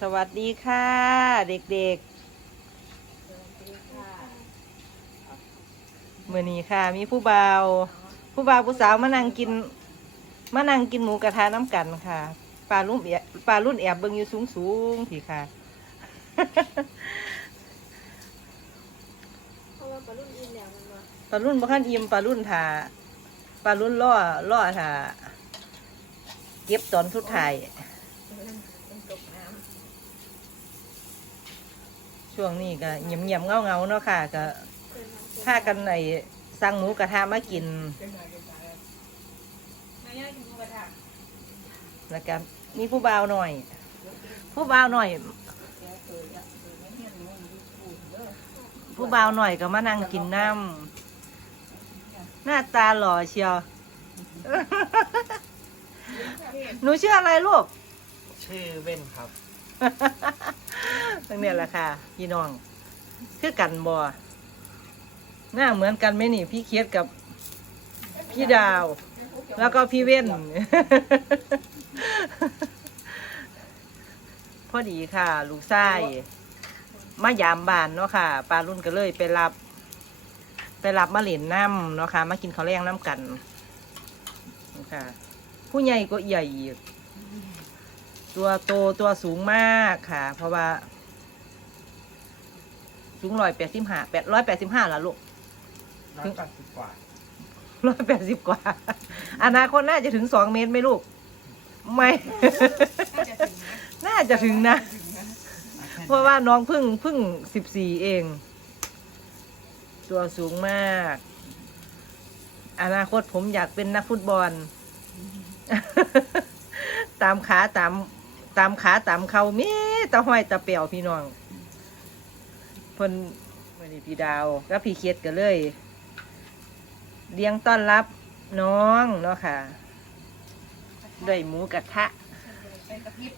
สวัสดีค่ะ เด็กๆเมื่อนี้ค่ะ มีผู้บ่าวผู้บ่าวผู้สาวมานั่งกินมานั่งกินหมูกระทะน้ำกันค่ะปลารุ่นแอบปลารุ่นแอบเบิ่งอยู่สูงสูงๆพี่ค่ะเพราะว่าปลารุ่นอินแล้วมันมาปลารุ่นบ่คันอิ่มปลารุ่นถาปลารุ่นล่อล่อถาเก็บตอนทุดท้าย มันตกน้ ช่วงนี้ก็เงียบเงียบเงาเงาๆเนาะค่ะ ก็ำเพื่อนน้ากันไอ้สั่งหมูกระทะมากินนายย่ากินหมูกระทะแล้วก็มีผู้บ่าวหน่อย ผู้บ่าวหน่อย ผู้บ่าวหน่อยก็มานั่งกินน้ำหน้าตาหล่อเชียวหนูชื่ออะไรลูก ชื่อเว้นครับ ตั้งเนี่ยแหละค่ะพี่น้องคือกันบอหน้าเหมือนกันไหมนี่ พี่เคียดกับพี่ดาว แล้วก็พี่เว้น พอดีค่ะ ลูกชายมายามบานเนาะค่ะปลารุ่นก็เลยไปรับ ไปรับมาเหรียญน้ำเนาะค่ะ มากินข้าวแรงน้ำกันค่ะ ผู้ใหญ่ก็ใหญ่อีกตัวโตตัวสูงมากค่ะ เพราะว่า สูงร้อยแปดสิบห้าแปดร้อยแปดสิบห้าละลูกร้อยแปดสิบกว่าร้อยแปดสิบกว่า อนาคตน่าจะถึงสองเมตรไหมลูก ไม่ น่าจะถึงนะ เพราะว่าน้องเพึ่งเพึ่งสิบสี่เอง ตัวสูงมาก อนาคตผมอยากเป็นนักฟุตบอล ตามขาตามตามขาตามเขามีแตะห้อยตะเปียวพี่น้อง เพิ่นวันนี้พี่ดาวก็พี่เคียดกันเลยเลี้ยงต้อนรับน้องเนาะค่ะ ด้วยหมูกระทะไปกระพริบ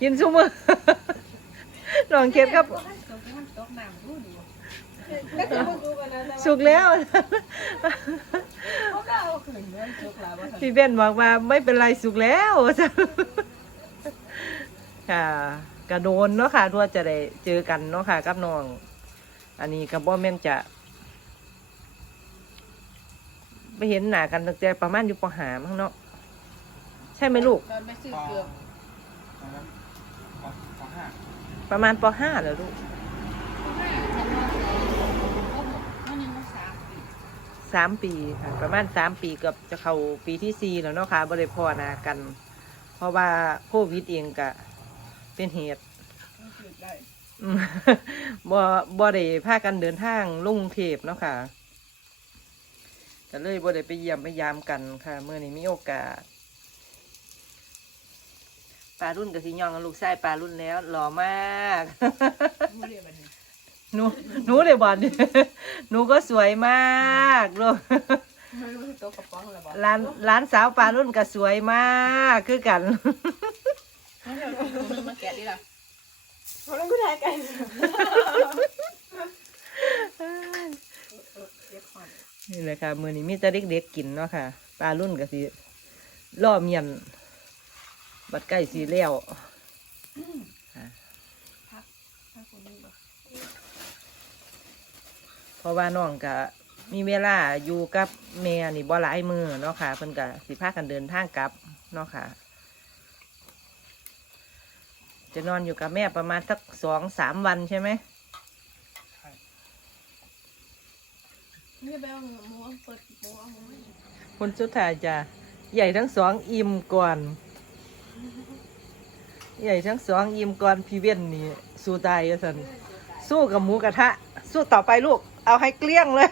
กินซุมือลองเครับตกที่มันตกน้ำรู้ดีก็คือมันดูกันนะสุกแล้วพี่เบนบอกว่าไม่เป็นไรสุกแล้วค่ะ กระโดนเนาะค่ะทั่วจะได้เจอกันเนาะค่ะกับน้อง อันนี้กับบ่แม่นจะไปเห็นหน้ากันตั้งแต่ประมาณอยู่ปหามั้งเนาะใช่ไหมลูก ตอนไปซื้อเกือตอนนั้นปปห้าประมาณปห้าเหรอลูกสามปีสามปีค่ะ ประมาณสามปีเกือบจะเข้าปีที่สี่แล้วเนาะค่ะบริพอนากัน เพราะว่าโควิดเองก็ เป็นเหตุมันสืบได้อืมบ่บ่ได้พากันเดินทางลงกรุงเทพเนาะค่ะก็เลยบ่ได้ไปเยี่ยมไปยามกันค่ะเมื่อนี้มีโอกาสปลารุ่นกับสิย่องกับลูกชายปลารุ่นแล้วหล่อมากไม่ได้บันนี้หนูหนูเลยบอลหนูก็สวยมากลูกไม่รู้ตกกระป๋องหรือเปล่าร้านร้านสาวปลารุ่นก็สวยมากคือกัน มาแกะดิล่ะเขาต้องกูถ่ายกันก็บก่อนนี่แหละค่ะ มือนี้มีแต่เด็กๆกินเนาะค่ะปลารุ่นก็สิล่อเมียน บัดใกล้สีแล้วถ้าคนนี้บอกเพราะว่าน้องก็มีเวลาอยู่กับแม่นี่บ่หลายมือเนาะค่ะเพิ่นก็สิพากันเดินทางกลับเนาะค่ะ จะนอนอยู่กับแม่ประมาณสักสองสามวันใช่ไหมนี่ไปเอาหมูเปิดหมูเอาหมูคนสุดท้ายจะใหญ่ทั้งสองอิ่มก่อน ใหญ่ทั้งสองอิ่มก่อนพี่เว้นนี่สู้ตายอะสันสู้กับหมูกระทะ สู้ต่อไปลูก เอาให้เกลี้ยงเลย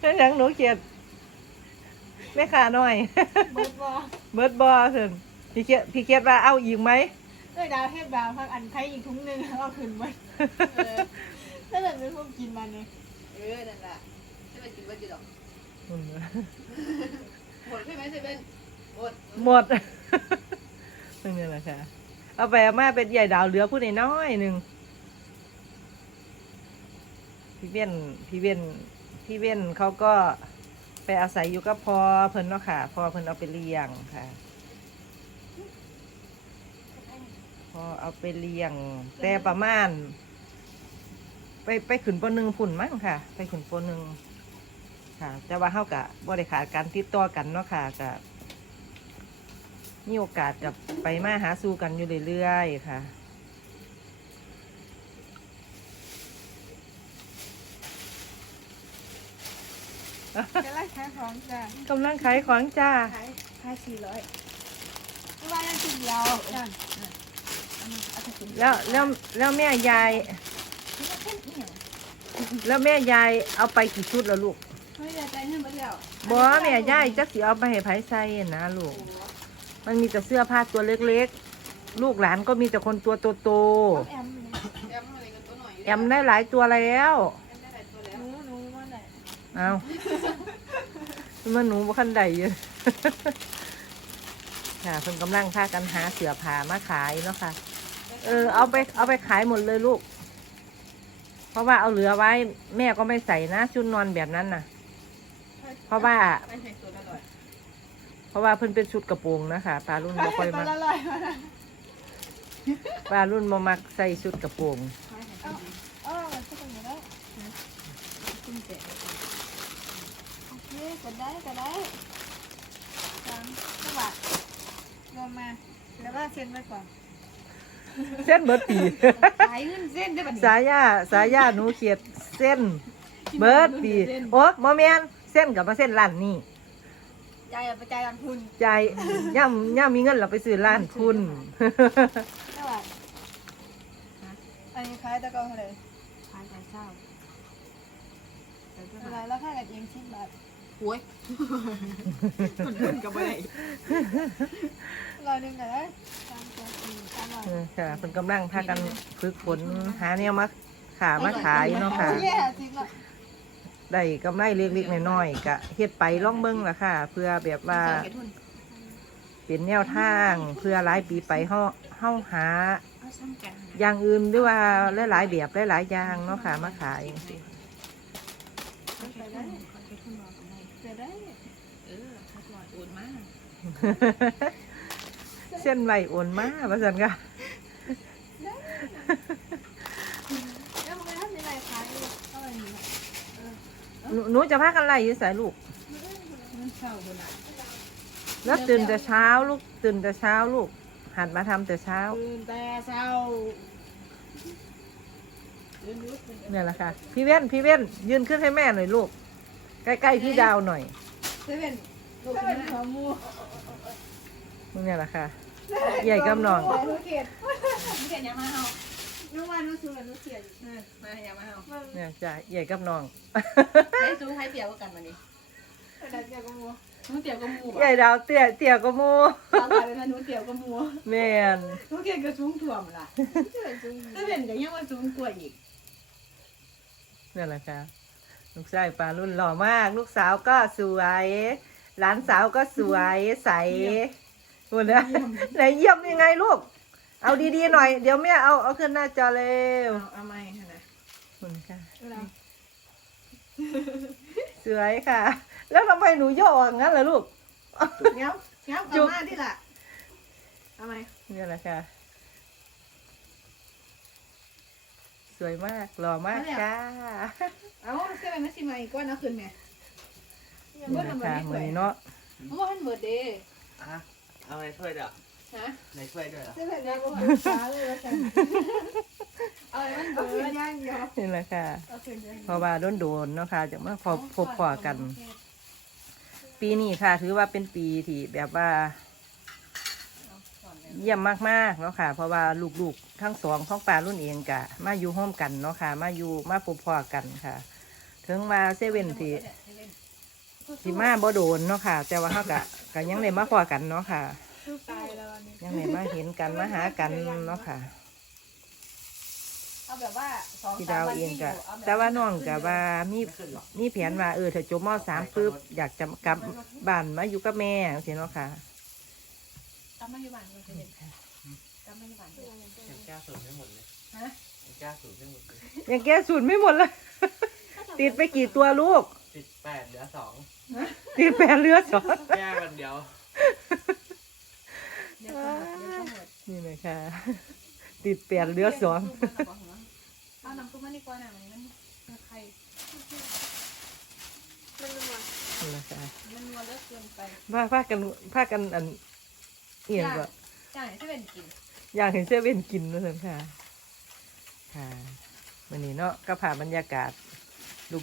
เฮ้ยยังหนูเขียด แม่ขาหน่อย เบิร์ดบอเบิร์ดบอสินพี่เขียดพี่เขียดว่าเอาอีกไหม เอ้ยดาวเทพดาวพักอันไทยอีกทุ้งหนึงเอาขึ้นไว้ถ้าเกิดเป็นพวกกินมันเนี่ยเออ นั่นแหละใช่ไหมกินว่าจีดอกอืมหมดใช่ไหมใช่ไหมหมดหมดนี่แหละค่ะ เอาไปเอามาเป็นใหญ่ดาวเหลือผู้น้อยๆหนึ่งพี่เว้นพี่เว้นพี่เว้นเขาก็ ไปอาศัยอยู่กับพอเพิ่นเนาะค่ะพอเพิ่นเอาไปเลี้ยงค่ะพอเอาไปเลี้ยง แต่ประมาณ ไปไปขึ้นปหนึ่งพุ่นมั้งค่ะ ไปขึ้นปหนึ่งค่ะ แต่ว่าเฮากะบ่ได้ขาดการติดต่อกันเนาะค่ะกะมีโอกาสจะไปมาหาสู่กันอยู่เรื่อยๆค่ะ จะไล่ขายของจ้ะกำลังขายของจ้าขายขายสี่ร้อยไม่ว่ายังชิ้นเดียวจ้ะแล้วแล้วแล้วแม่ยาย แล้วแม่ยายเอาไปกี่ชุดแล้วลูกไม่ได้ใจเงินไปแล้วบอแม่ยายจักสิเอาไปให้ไผใส่นะลูก มันมีแต่เสื้อผ้าตัวเล็กๆ ลูกหลานก็มีแต่คนตัวโตแอมเนี่ยแอมอะไรกันตัวหน่อยๆแอมได้หลายตัวแล้วแอมได้หลายตัวแล้วหนูหนูว่าไหนเอา มันหนูบ่คันใดอยู่ค่ะเพิ่นกำลังพากันหาเสื้อผ้ามาขายเนาะค่ะ เออเอาไปเอาไปขายหมดเลยลูก เพราะว่าเอาเหลือไว้ แม่ก็ไม่ใส่นะชุดนอนแบบนั้นน่ะ เพราะว่าไม่ใช่ตัวละร้อยเพราะว่าเพิ่นเป็นชุดกระโปรงนะคะปลารุ่นบ่ค่อยตัวมักละร้อยมาปลารุ่นบ่มักใส่ชุดกระโปรง เออมันก็เป็นอย่างนี้โอเคก็ได้ก็ได้สามจังหวะรวมมาแล้วก็เซ็นไว้ก่อนเส้นเบิดปีขายเงินเส้นได้บัดนี้สายาสายาหนูเขียดเส้น เบิดปีโอ้บ่แม่นเส้นกับมาเส้นร้านนี่ใจายไปใจายกันทุนใจายย่ำย่ำมีเงินเราไปซื้อร้านคุณ จังหวะอันนี้ขายตะกอนเท่าไหร่ขายขายเศร้าเวลาเราค่ากันเองชิ้นบาท โอ้ยมันเงินกับอะไรร้อยหนึ่งก็ได้สามตัวสี่สามร้อย เออค่ะเพิ่นกำลังพากันฝึกฝนหาแนวมาขามาขายเนาะค่ะ แย่จริงละได้กำไรเล็กๆน้อยๆก็เฮ็ดไปล่องเบิ่งล่ะค่ะ เพื่อแบบว่าใส่เก็บทุนเป็นแนวทางเพื่อหลายปีไปเฮาเฮาหาเอาซ้ำกันอย่างอื่นหรือว่าหลายๆแบบหลายๆอย่างเนาะค่ะมาขายไปได้เก็บทุนรอกัน ได้ไปได้ เออถ้าก่อนโอนมาเส้นไหวโอนมาว่าซั่นค่ะแล้วมันก็ทำยังไงขายเท่าไหร่นี่ล่ะหนูหนูจะพากันไล่อยู่ไสลูกเงินเช่าคนละแล้วตื่นแต่เช้าลูกตื่นแต่เช้าลูก หัดมาทำแต่เช้า ตื่นแต่เช้าเนี่ยแหละค่ะ พี่เว้นพี่เว้นยืนขึ้นให้แม่หน่อยลูก ใกล้ๆพี่ดาวหน่อยเซเว่นลูกถ้าเป็เป็นนไงหัวหมูเนี่ยแหละค่ะ ใหญ่กำนองหนูเกลียดเขียนยามาเอาหนูว่าหนูสวยหนูเกลียดเออมาอย่ามาเอามันเนี่ยจ้ะใหญ่กับน้องให้ซูให้เปียกกันวันนี้เป็นอะไรกับหมูหนูเตียวกับหมูใหญ่ดาวเตี้ยเตี้ยก็มูตอนกลายเป็นหนูเตียวกับหมูแม่นหนูเตียวกับสูงถ่วมล่ะเกลียดจริงเซเว่นก็ยังว่าสูงกว่าอีกเนี่ยแหละค่ะ ลูกชายปลารุ่นหล่อมาก ลูกสาวก็สวย หลานสาวก็สวยใสหมดแล้วไหนเยี่ยมยังไงลูก เอาดีๆหน่อย เดี๋ยวแม่เอาเอาขึ้นหน้าจอเร็วเอาเอาไม่ค่ะนะขอบคุณค่ะเวลาสวยค่ะ แล้วทำไมหนูโยกอย่างนั้นล่ะลูก เงี้ยวเงี้ยวจุ๊เอาบมาที่ละเอาไหมเนี่ยแหละค่ะ ส วยมากหล่อมากจ้าเอาเซเว่นมาชิมมาอีกก้อนเอาขึ้นไหมนี่แหละค่ะมือนี้เนาะเพราะว่ามันเบิดเดย์อะเอาในถ้วยเดี๋ยวฮะในถ้วยด้วยเหรอเจะเป็นอะไรกับหมูฟ้าเลยว่าฉันเอาอะไรมันเอาเบิคืนดย่างเดียวนี่แหละค่ะเอาคืนย่างเพราะว่าโดนๆเนาะค่ะจะมาพบพบพอกัน ปีนี้ค่ะถือว่าเป็นปีที่แบบว่า เยี่ยมมากๆเนาะค่ะ เพราะว่าลูกๆทั้งสองของปลารุ่นเองกะ มาอยู่ห้อมกันเนาะค่ะ มาอยู่มาพบพอกันค่ะ ถึงมาเซเว่นที่ที่มาบ่โดนเนาะค่ะ แต่ว่าเขากะกะยังได้มาพอกันเนาะค่ะตายแล้ววันนี้ยังได้มาเห็นกันมาหากันเนาะค่ะเอาแบบว่าสองพี่สาดามววันเองที่กะยู่เาบบแต่ว่าน้องกะว่ามีมีแผนว่าเออถ้าจบมสามปุ๊บอยากจะกลับบ้านมาอยู่กับแม่จังซี่เนาะค่ะ กลับมาอยู่บ้านเลยเซเว่นกลับมาอยู่บ้านเลยยังแก้สูตรไม่หมดเลยฮะยังแก้สูตรไม่หมดเลยยังแก้สูตรไม่หมดเลย ติดไปกี่ตัวลูกสิบแปดเหลือสองติดแปดเรือสองแก้กันเดี๋ยวเดี๋ยวก็หมดเดี๋ยวก็หมดนี่นะคะติดแปดเรือสองเอาน้ำซุปมาดีกว่าหน่อยมันมันไข่มันนัวนี่นมันนัวเลิกเกินไปพาพากันพากันอัน เอียงก็จ่ายที่เป็นกินอยากเห็นเซเว่นกินนะเถอะค่ะ ค่ะวันนี้เนาะก็ผ่านบรรยากาศ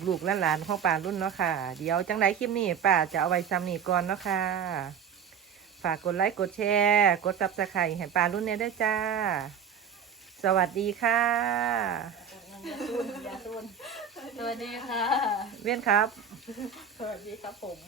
ลูกๆและหลานของป่ารุ่นเนาะค่ะ เดี๋ยวจังไรคลิปนี้ป่าจะเอาไว้ซ้ำนี่ก่อนเนาะค่ะ ฝากกดไลค์กดแชร์ กดซับสไครต์ให้ป่ารุ่นเนี่ยด้วยจ้า สวัสดีค่ะ สวัสดีค่ะ เว้นครับ สวัสดีครับผม